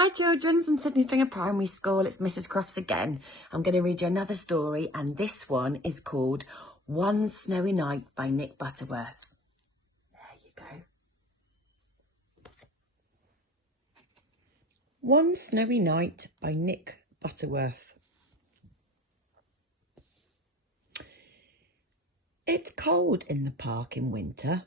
Hi children from Sydney Stringer Primary School, it's Mrs Crofts again. I'm going to read you another story and this one is called One Snowy Night by Nick Butterworth. There you go. One Snowy Night by Nick Butterworth. It's cold in the park in winter,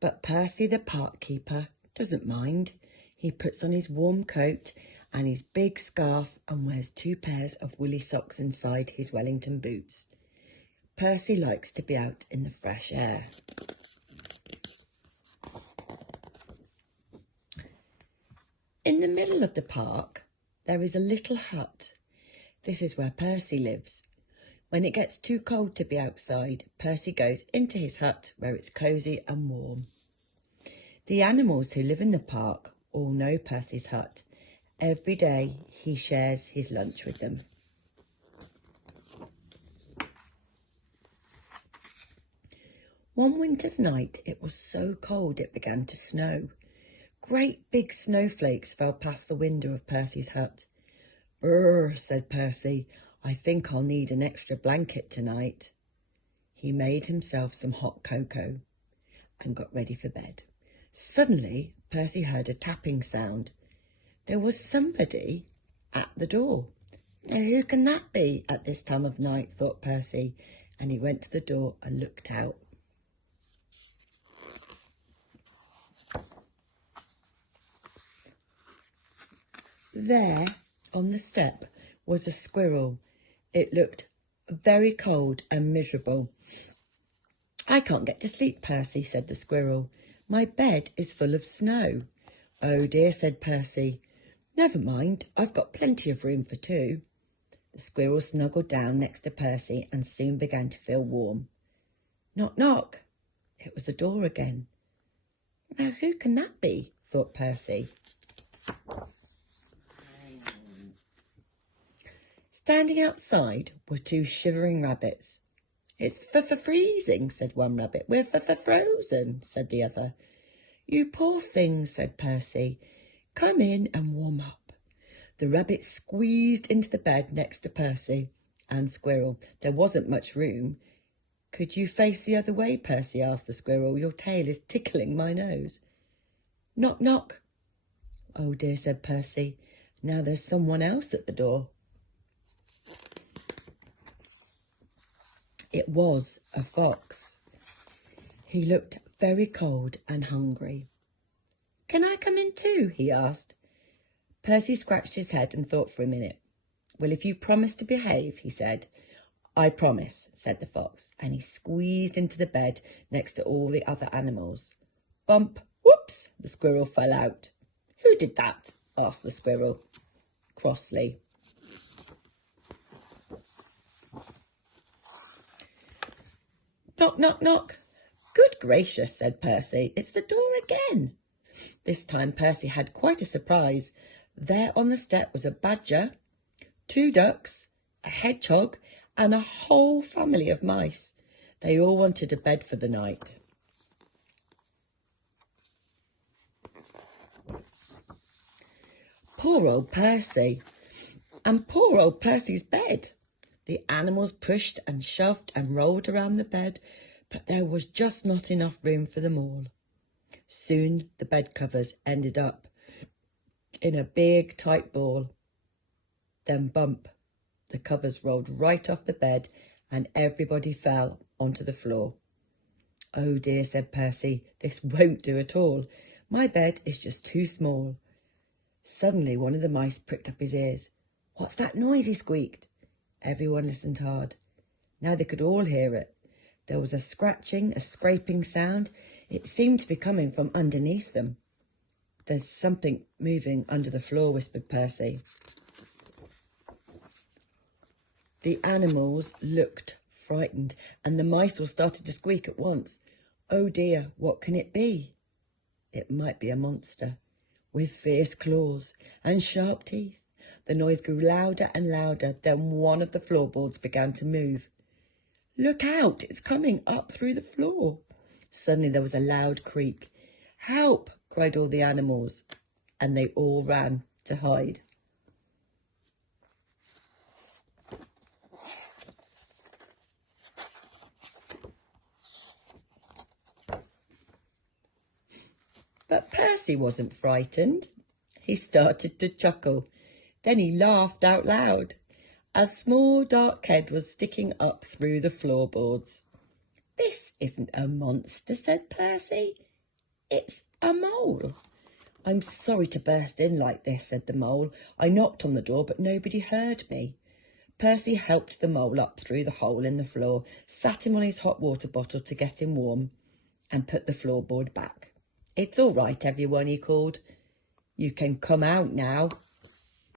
but Percy the park keeper doesn't mind. He puts on his warm coat and his big scarf and wears 2 pairs of woolly socks inside his Wellington boots. Percy likes to be out in the fresh air. In the middle of the park, there is a little hut. This is where Percy lives. When it gets too cold to be outside, Percy goes into his hut where it's cosy and warm. The animals who live in the park all know Percy's hut. Every day he shares his lunch with them. One winter's night it was so cold it began to snow. Great big snowflakes fell past the window of Percy's hut. "Brr," said Percy, "I think I'll need an extra blanket tonight." He made himself some hot cocoa and got ready for bed. Suddenly, Percy heard a tapping sound. There was somebody at the door. Now, who can that be at this time of night, thought Percy, and he went to the door and looked out. There, on the step, was a squirrel. It looked very cold and miserable. "I can't get to sleep, Percy," said the squirrel. "My bed is full of snow." "Oh dear," said Percy. "Never mind, I've got plenty of room for 2. The squirrel snuggled down next to Percy and soon began to feel warm. Knock, knock. It was the door again. Now who can that be, thought Percy. Standing outside were 2 shivering rabbits. "It's freezing," said one rabbit. "We're frozen," said the other. "You poor things," said Percy. "Come in and warm up." The rabbit squeezed into the bed next to Percy and Squirrel. There wasn't much room. "Could you face the other way?" Percy asked the squirrel. "Your tail is tickling my nose." "Knock, knock." "Oh dear," said Percy. "Now there's someone else at the door." It was a fox. He looked very cold and hungry. "Can I come in too?" he asked. Percy scratched his head and thought for a minute. "Well, if you promise to behave," he said. "I promise," said the fox, and he squeezed into the bed next to all the other animals. Bump, whoops, the squirrel fell out. "Who did that?" asked the squirrel crossly. "Knock, knock, knock." "Good gracious," said Percy, "it's the door again." This time Percy had quite a surprise. There on the step was a badger, 2 ducks, a hedgehog, and a whole family of mice. They all wanted a bed for the night. Poor old Percy, and poor old Percy's bed. The animals pushed and shoved and rolled around the bed, but there was just not enough room for them all. Soon the bed covers ended up in a big tight ball. Then bump, the covers rolled right off the bed and everybody fell onto the floor. "Oh dear," said Percy, "this won't do at all. My bed is just too small." Suddenly one of the mice pricked up his ears. "What's that noise?" he squeaked. Everyone listened hard. Now they could all hear it. There was a scratching, a scraping sound. It seemed to be coming from underneath them. "There's something moving under the floor," whispered Percy. The animals looked frightened, and the mice all started to squeak at once. "Oh dear, what can it be?" It might be a monster with fierce claws and sharp teeth. The noise grew louder and louder. Then one of the floorboards began to move. "Look out, it's coming up through the floor." Suddenly there was a loud creak. "Help!" cried all the animals, and they all ran to hide. But Percy wasn't frightened. He started to chuckle. Then he laughed out loud. A small dark head was sticking up through the floorboards. "This isn't a monster," said Percy. "It's a mole." "I'm sorry to burst in like this," said the mole. "I knocked on the door, but nobody heard me." Percy helped the mole up through the hole in the floor, sat him on his hot water bottle to get him warm, and put the floorboard back. "It's all right, everyone," he called. "You can come out now."